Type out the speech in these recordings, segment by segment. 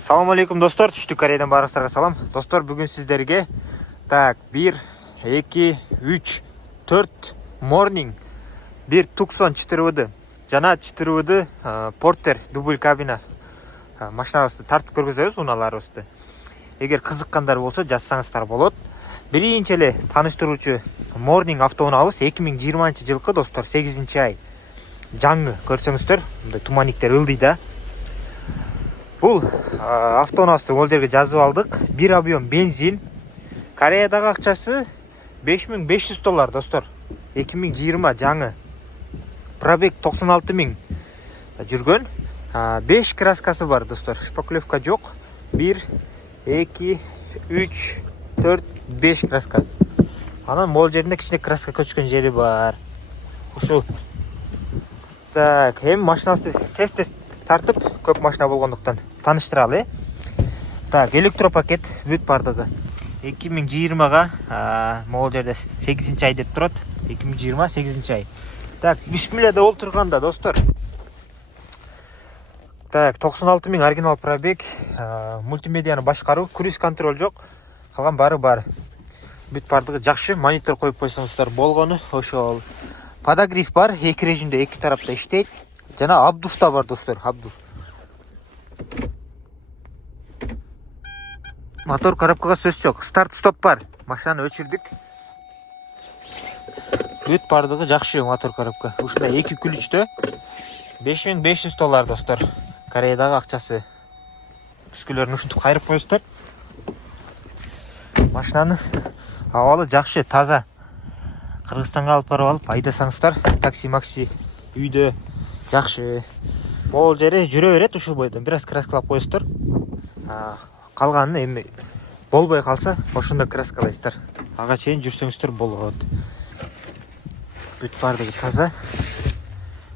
Assalamu alaikum dostlar, Түштүк Кореядан барыңыздарга салам. Достор, бүгүн сиздерге 1, 2, 3, 4 morning 1 Tucson 4 жана 4 Porter дубль кабина машиналарыбызды тартып көргөзөбүз, унааларыбызды. Эгер кызыккандар болсо жазсаңыздар болот. Биринчи эле тааныштыруучу morning автоунаабыз 2020-жылкы достор, 8-ай. Жаңы көрсөңүздөр, мындай туманниктер ылдый да. Бұл автоунасы ол жерге жазып алдық. Bir объем бензин. Кореядағы акчасы $5500 достор. 2020 жаңы. Пробег 96.000 жүргөн. 5 краскасы бар достор. Шпаклевка жоқ. 1, 2, 3, 4, 5 краска. Анан мол жеринде кичине краска көчкөн жери бар. Ушул. Так, эми машинасы тест тартып, көп машина болгондуктан тааныштыралы. Так, электропакет бүт бардыгы. 2020-га могул жерде 8-ай деп турат. 2020 8-ай. Так, бисмиллада олтурганда достор. Так, 96.000 оригинал пробег, мультимедианы башкаруу, круиз контроль жок. Калган бары бар. Бүт бардыгы жакшы, монитор коюп койсоңуздар болгону ошол. Подогрев бар, эки режимде эки тарапта иштейт. Жана абдуф да бар достор, абдуф. Мотор коробкага сөз жок. Старт стоп бар. Машинаны өчүрдүк. Бүт бардыгы жакшы мотор коробка. Ушундай эки күлүчтө $5500 достор. Кореядагы акчасы. Күскүлөрүн ушинтип кайрып коесуздар. Машинаны абалы жакшы, таза. Кыргызстанга алып барып алып айдасаңыздар, такси-макси үйдө жакшы. Могул жери жүрө берет ушул бойдон. Бир аз краскалап коесуздар. Калганын эми болбой калса, ошондо краскалайсыздар. Ага чейин жүрсөңүздөр болот. Бүт бардыгы таза.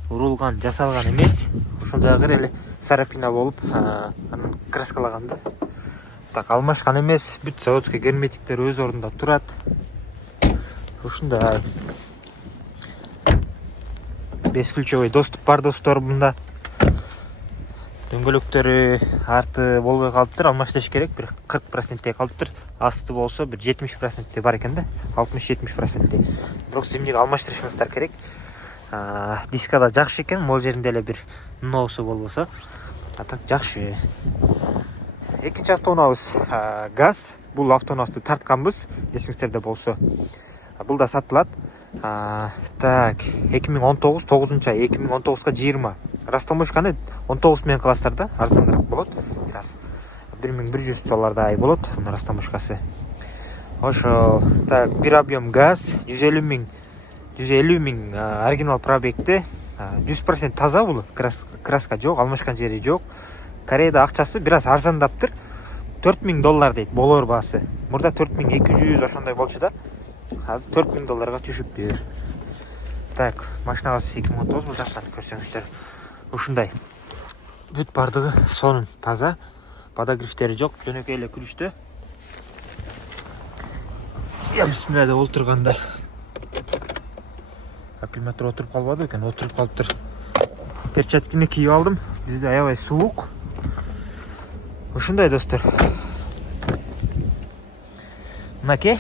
Урулган, жасалган эмес. Ошол жагы эле сарапина болуп, анан краскалаганда. Так, алмашкан эмес. Бүт заводской герметиктер өз ордунда турат. Ушундай. Бескүлчөбөй доступ бар достор мында. Дөңгөлөктөрү арты болбой калыптыр, алмаштырыш керек. Бир 40%-те калыптыр. Асты болсо бир 70%-те бар экен да. 60-70%-те. Бирок зимнеге алмаштырышыңыздар керек. Диска да жакшы экен, мол жеринде эле бир ноосу болбосо. Так жакшы. Экинчи автоунаабыз газ. Бул автоунабызды тартканбыз, эсиңиздерде болсо. Бул да сатылат. Так, 2019 9-ай, 2019-га 20. Растамошканы 19 менен кыласыздар да, арзаныраак болот. Бираз $1100 ай болот, мына растамошкасы. Ошо, так, bir объем газ, 150.000 оригинал пробегти, 100% таза бул, краска жок, алмашкан жери жок. Кореяда акчасы бир аз арзандаптыр. $4000 дейт болор баасы. Мурда 4200 ошондой болчу да. Азыр $4000 түшүптүр. Так, машинабыз 2019 бул жактан көрсөңүздөр. Ушундай. Бүт бардыгы сонун таза. Подогревтери жок, жөнөкөй эле күлүштө. Бисмилла олтурганда. Аккумулятор отуруп калбады экен, отуруп калыптыр. Перчатканы кийип алдым. Бизде аябай суук. Ушундай достор. Мынакей.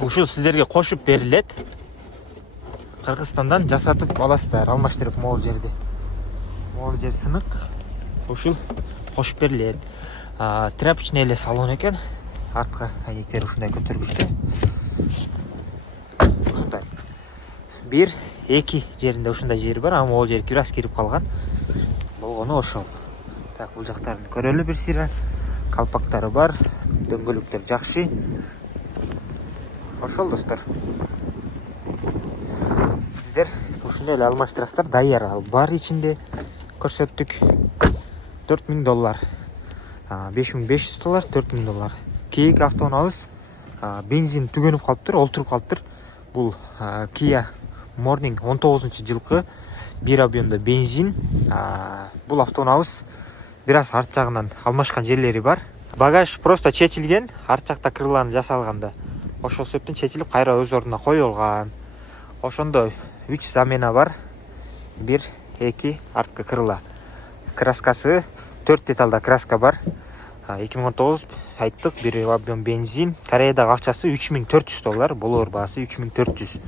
Ушул сиздерге кошуп берилет. Кыргызстандан жасатып аласыздар, алмаштырып могул жерде. Могул жер сынык. Ушул кошуп берилет. Тряпочный эле салон экен. Артка айнектери ушундай көтөргүчтүү. Ушундай. 1, 2 жеринде ушундай жери бар, ама могул жер кирас кирип калган. Болгону ошол. Так, бул жактарын көрөлү бир сыйра. Калпактары бар, дөңгөлөктөр жакшы. Ошол достор. Сиздер ушундай эле алмаштырасыздар, даяр бар ичинде. Көрсөттүк. $4000. $5500, $4000. Кийинки автоунаабыз бензин түгөнүп калыптыр, олтуруп калыптыр. Бул Kia Morning 19-жылкы 1 объемда бензин. Бул автоунаабыз бир аз арт жагынан алмашкан жерлери бар. Багаж просто чечилген, арт жакта крыланы жасалганда. Ошол себептен чечилип кайра өз ордуна коюлган. Ошондо 3 замена бар. 1, 2 арткы крыла. краскасы 4 деталда краска бар. 2019 айттык, бир объем бензин. Кореядагы акчасы $3400, болор баасы $3400.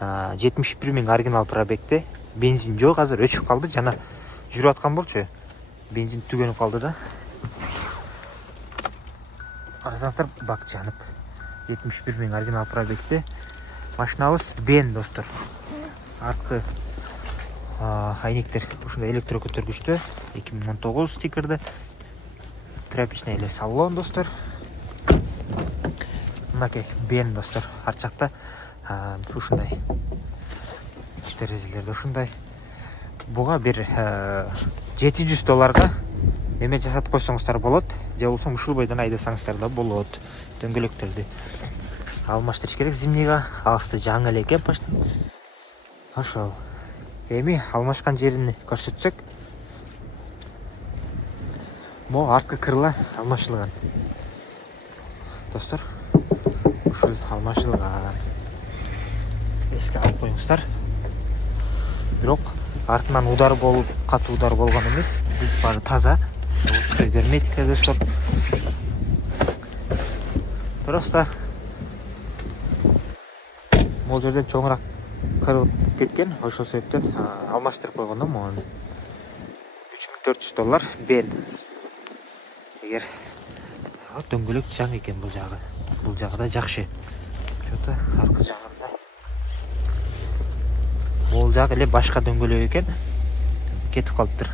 71 000 оригинал пробегте. Бензин жок, азыр өчүп калды, жана жүрүп аткан болчу. Бензин түгөнүп калды да. Карасаңыздар, бак жанып. 71 000 оригинал пробегте. Машинабыз бен, достор. Арткы айнектер ушундай электро көтөргүчтө, 2019 стикерде. Тряпичный эле салон, достор. Мынакей бен, достор. Арт жакта ушундай терезелерде ушундай. Буга бир $700 эме жасатып койсоңуздар болот. Же болбосо ушул бойдон айдасаңыздар да болот. Дөңгөлөктөрдү алмаштырыш керек зимнийга. Алысты жаңы эле экен почти. Ошол. Эми алмашкан жерин көрсөтсөк. Бу арткы крыла алмашылган. Достор, ушул алмашылган. Эске алып коюңуздар. Бирок артынан удар болуп, катуу удар болгон эмес. Бүт баары таза. Ушул герметика, достор. Просто бул жерден чоңураак кырылып кеткен. Ошол себептен алмаштырып койгон да могуну. $3400 бен. Эгер дөңгөлөк жаңы экен бул жагы. Бул жагы да жакшы. Чөтө аркы жагында. Бул жагы эле башка дөңгөлөк экен. Кетип калыптыр.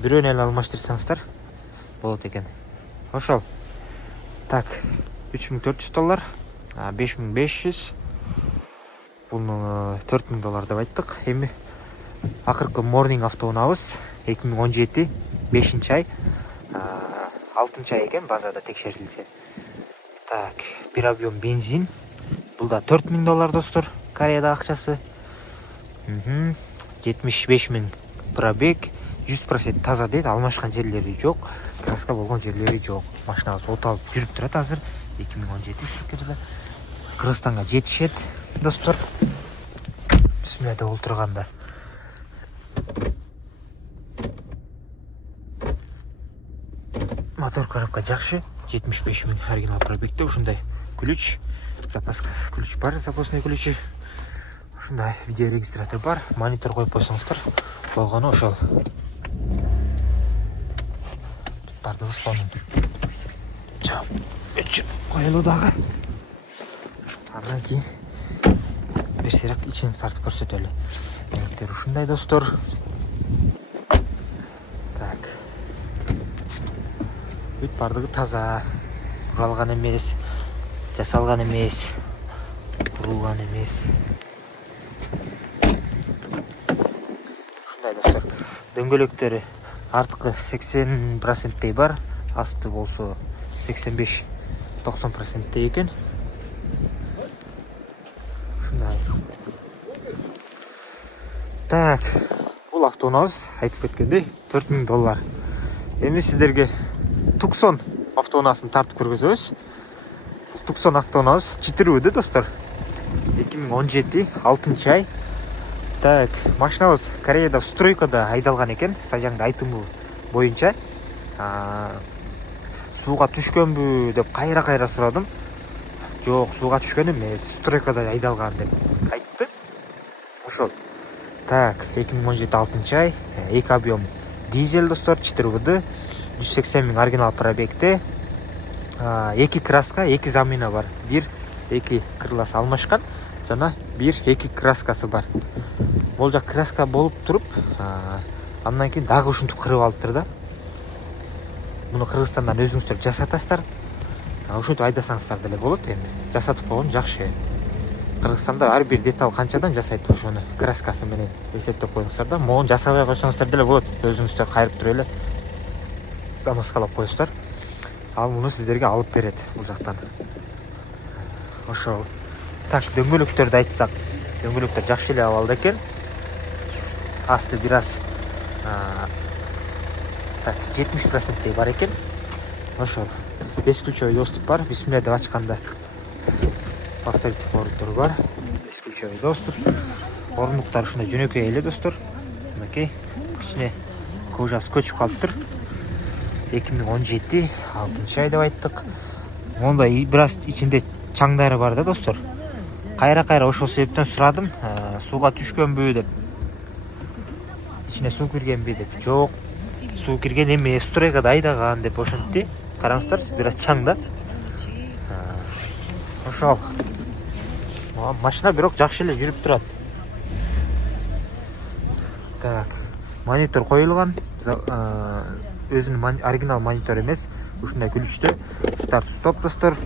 Бирөөнү эле алмаштырсаңыздар болот экен. Ошол. Так, $3400, $5500. Буну $4000 деп айттык. Эми акыркы Morning автоунаабыз 2017 5-ай, 6-ай экен базада текшерилсе. Так, бир объем бензин. Бул да $4000, достор. Кореяда акчасы. 75 000 пробег, 100% таза дейт. Алмашкан жерлери жок, краска болгон жерлери жок. Машинабыз оталып жүрүп турат азыр. 2017 стикерде. Кыргызстанга жетишет, достор. Бисмилля олтурганда. Мотор коробка жакшы. 75 000 оригинал пробегте. Ушундай ключ, запаска ключ бар, запасной ключи. Ушундай видеорегистратор бар. Монитор коюп койсоңуздар болгону ошол. Бардыгы сонун. Жап, өчүп коюлуудагы. Андан кийин берсерак ичин тартып көрсөтөлү. Электер ушундай, достор. Так. Бүт бардыгы таза. Буралган эмес, жасалган эмес, курулган эмес. Ушундай, достор. Дөңгөлөктөрү арткы 80%-тей бар, асты болсо 85-90%-тей экен. Ушундай. Так, бул автоунаабыз айтып кеткендей $4000. Эми сиздерге Tucson автоунаасын тартып көргөзөбүз. Tucson автоунаабыз 4 достор. 2017 6-ай. Так, машинабыз Кореяда стройкада айдалган экен, Сажаңдын айтымы боюнча. Сууга түшкөнбү деп кайра сурадым. Жок, сууга түшкөн эмес, стройкада айдалган деп айтты. Ошол. Так, 2017 6-ай, 2 объем дизель, достор, 4 180 000 оригинал пробегте. 2 краска, 2 замена бар. 1-2 крыласы алмашкан, жана 1-2 краскасы бар. Бул жак краска болуп туруп, андан кийин дагы ушинтип кырып алыптыр да. Муну Кыргызстандан өзүңүздөр жасатасыздар. Ушинтип айдасаңыздар деле болот эми. Жасатып койгон жакшы. Кыргызстанда ар бир деталь канчадан жасайт ошону краскасы менен эсептеп коюңуздар да. Могун жасабай койсоңуздар деле болот. Өзүңүздөр кайрып туруп эле замаскалап коесуздар. Ал муну сиздерге алып берет бул жактан. Ошол. Так, дөңгөлөктөрдү айтсак, дөңгөлөктөр жакшы эле абалда экен. Асты бир аз так 70%-тей бар экен. Ошол. Бесключовой доступ бар. Бисмилля деп ачканда автоматтык орундар бар. Бесключовой доступ. Орундуктар ушундай жөнөкөй эле, достор. Мынакей кичине кожасы көчүп калыптыр. 2017 6 ай деп айттык. Монда бираз ичинде чаңдары бар да достор. Кайра ошол себептен сурадым, сууга түшкөнбү деп. Ичине суу киргенби деп. Жок, суу кирген эмес, стройкада айдаган деп ошентти. Караңыздар, бираз чаң да. Ошол. Машина бирок жакшы эле жүрүп турат. Так, монитор коюлган. Өзүнүн оригинал монитор эмес, ушундай күлүчтүү. Старт стоп достор.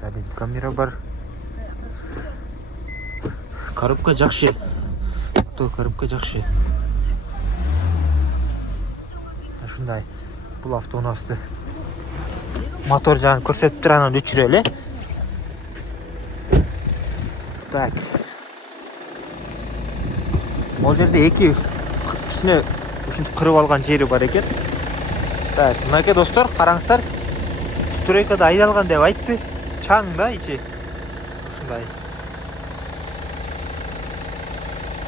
Задний камера бар. Коробка жакшы. Коробка жакшы. Ушундай. Бул автоунавсты. Мотор жагын көрсөтүп тур, анан өчүрөлү. Так. Бул жерде эки кичине ушинтип кырып алган жери бар экен. Так, мынакей достор, караңыздар. Стройкада айдалган деп айтты. Чаң да ичи. Ушундай.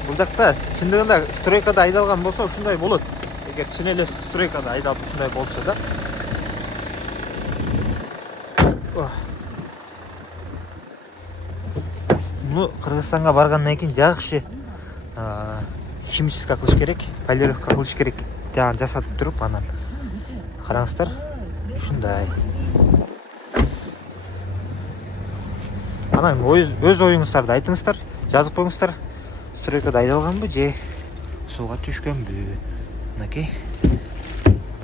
Бул жакта чындыгында стройкада айдалган болсо ушундай болот. Эгер чын эле стройкада айдалып ушундай болсо да. Муну Кыргызстанга баргандан кийин жакшы химчистка кылыш керек, полировка кылыш керек. Жагын жасатып туруп анан. Караңыздар. Ушундай. Анан өз оюңуздарды айтыңыздар, жазып коюңуздар. Стройкада айдалганбы же сууга түшкөнбү? Мынакей.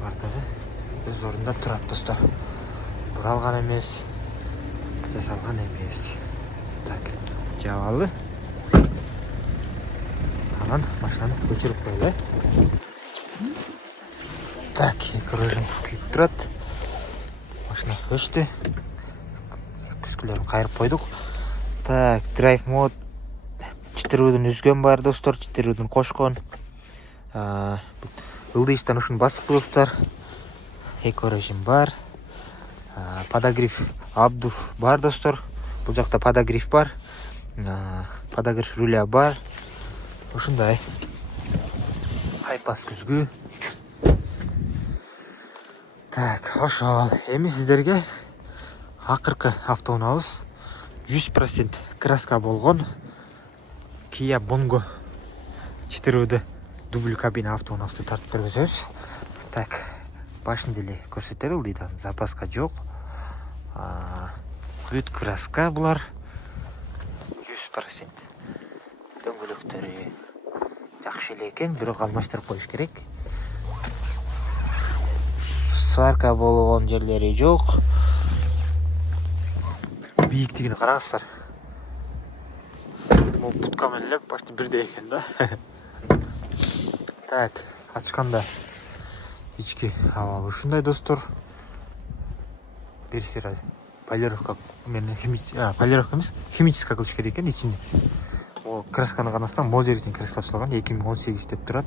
Бардыгы өз ордунда турат достор. Буралган эмес, жасалган эмес. Так, жабалы. Анан машинаны өчүрүп коелу. Так, экран күйүп турат. Машина өчтү. Күскүлөрүн кайрып койдук. Так, драйв мод 4 үзгөн бар достор, 4 кошкон. Ылдыйыштан ушуну басып коесуздар. Эко режим бар. Подогрев, обдув бар достор. Бул жакта подогрев бар. Подогрев руля бар. Ушундай. Айпас күзгү. Так, ошол. Эми сиздерге акыркы автоунабыз 100% краска болгон Kia Bongo 4 дубль кабина автоунабызды тартып көргөзөбүз. Так, башын деле көрсөтөлү, ылдыйдан запаска жок. Бүт краска булар 100%. Дөңгөлөктөрү жакшы эле экен, бирок алмаштырып коюш керек. Сварка болгон жерлери жок. Бийиктигине караңыздар. Бул путка менен эле почти бирдей экен да. Так, ачканда ички абалы ушундай достор. Бир сыйра полировка менен полировка эмес, химическа кылыш керек экен ичинде. О, красканы карасаң, могул жерден краскалап салган, 2018 деп турат.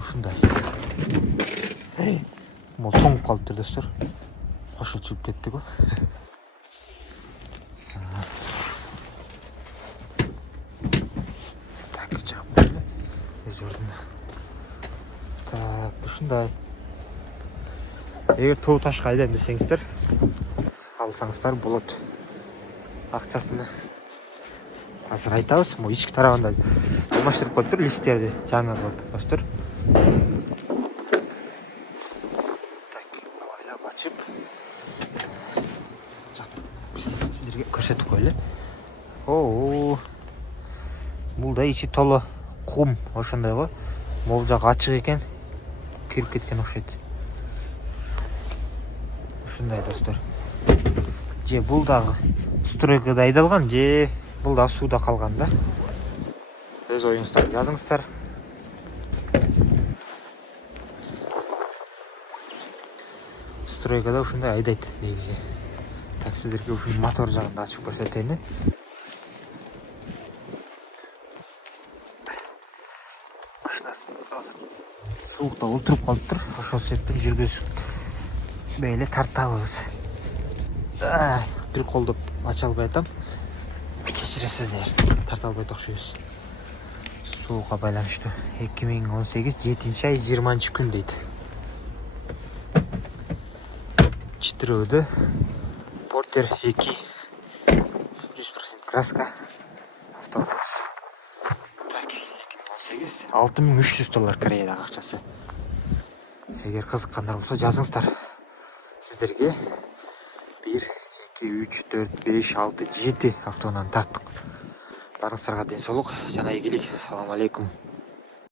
Ушундай. Могул тоңуп калыптыр достор. Кошо чыгып кетти го. Так, жабылды. Так, ушундай. Эгер тоо ташка айдайм десеңиздер, алсаңыздар болот. Акчасыны азыр айтабыз. Могу ички тарабында алмаштырып коюптур листтерди жаңы кылып достор. Так, айлап ачып сиздерге көрсөтүп коелу. Оо. Бул да ичи толо кум ошондой го. Могул жак ачык экен. Кирип кеткен окшойт. Ушундай достор. Же бул дагы стройкада айдалган, же бул да сууда калган да. Өз оюңуздарды жазыңыздар. Стройкада ушундай айдайт негизи. Так, сиздерге ушул мотор жагын да ачып көрсөтөйүн. Машинасы суукта отуруп калыптыр. Ошол себептен жүргүзбөй эле тартабыз. Бир колдоп ача албай атам. Кечиресиздер. Тарта албайт окшойбуз. Soğuğa байланыштуу 2018 7 ай 20 күн дейт. 4 Портер 2 100% краска автомобиль. Так, 2018 $6300 Кореядагы акчасы. Эгер кызыккандар болсо жазыңыздар. Сиздерге 1 2 3 4 5 6 7 автоунан тарттык. Барыңыздарга ден соолук жана ийгилик. Салам алейкум.